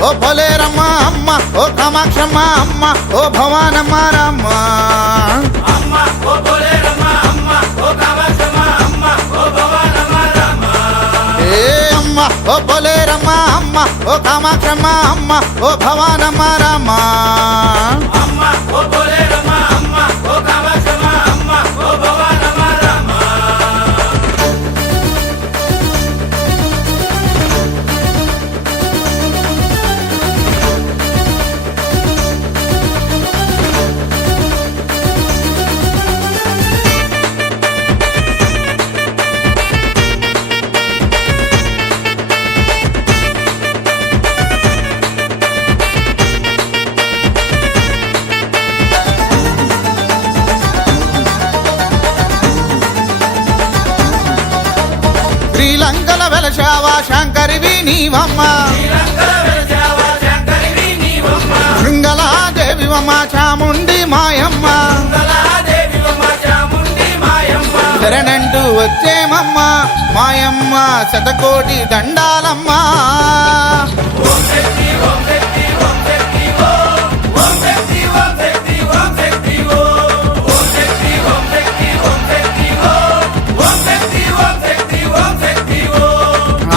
ఓ పొలేరమ్మ అమ్మ ఓ కామాక్షమ్మ అమ్మ ఓ భవానమ్మ రామ్మ ఏ అమ్మ ఓ పొలేరమ్మ అమ్మ ఓ కామాక్షమ్మ అమ్మ ఓ భవానమ్మ రామ్మ శ్రీలంకల వెలశావా శంకరివి నీవమ్మ శృంగలాదేవివమ్మ చాముండి మాయమ్మ శరణంటూ వచ్చేమమ్మ మాయమ్మ శతకోటి దండాలమ్మ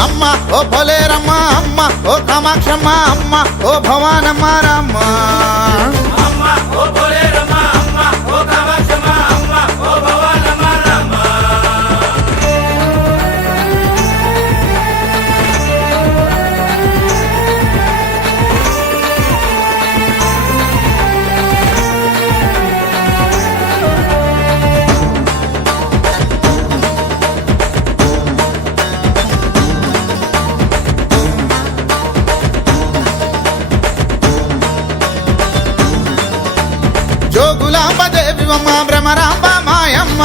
అమ్మ ఓ పొలేరమ్మ అమ్మ ఓ కామాక్షమ్మ అమ్మ ఓ భవానమ్మ రామ్మ జోగులాంబ దేవివమ్మ భ్రమరాంబ మాయమ్మ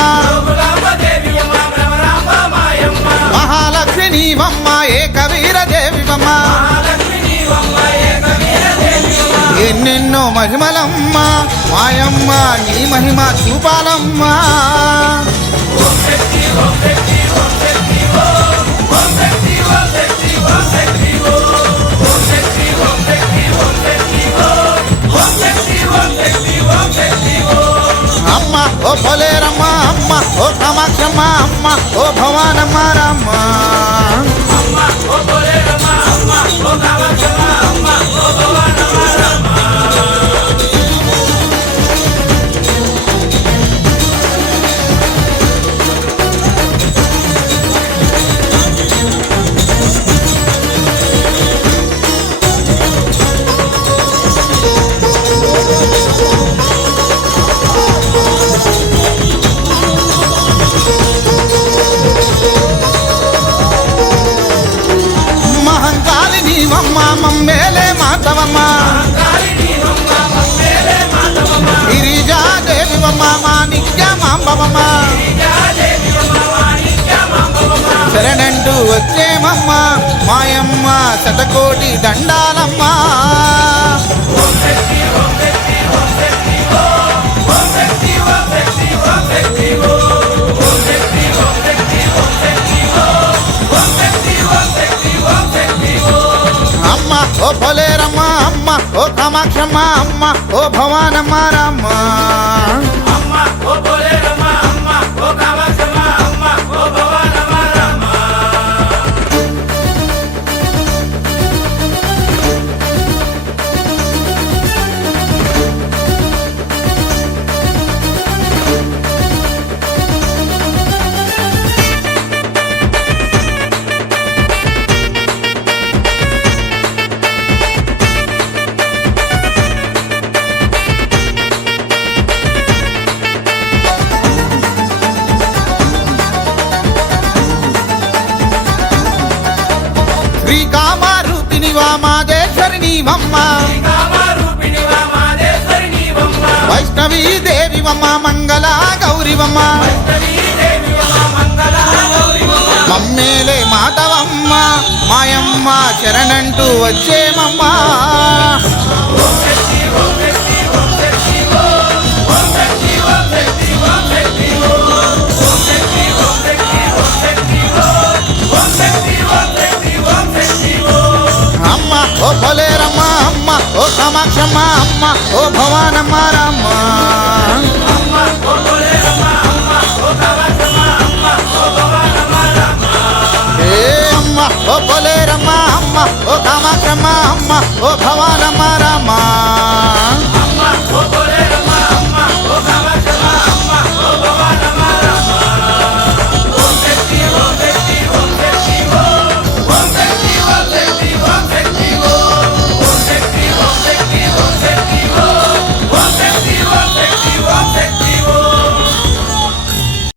మహాలక్ష్మి నీవమ్మ ఏకవీర దేవివమ్మ ఎన్నెన్నో మహిమలమ్మ మాయమ్మ నీ మహిమ చూపాలమ్మ అమ్మ ఓ పొలేరమ్మ అమ్మ ఓ కామాక్షమ్మ అమ్మ ఓ భవానమ్మ రామ్మ నీవమ్మ మమ్మేలే మాతవమ్మ గిరిజా దేవివమ్మ మాణిక్య మాంబవమ్మ శరణంటూ వచ్చేమమ్మ మాయమ్మ శతకోటి దండాలమ్మ అమ్మ ఓ పొలేరమ్మ అమ్మ ఓ కామాక్షమ్మ అమ్మ ఓ భవానమ్మ రామ్మ శ్రీకామారూపిణివా మాదేశ్వరి నీవమ్మ వైష్ణవీ దేవివమ్మ మంగళ గౌరివమ్మ మమ్మేలే మాతవమ్మ మాయమ్మ శరణంటూ వచ్చేమమ్మ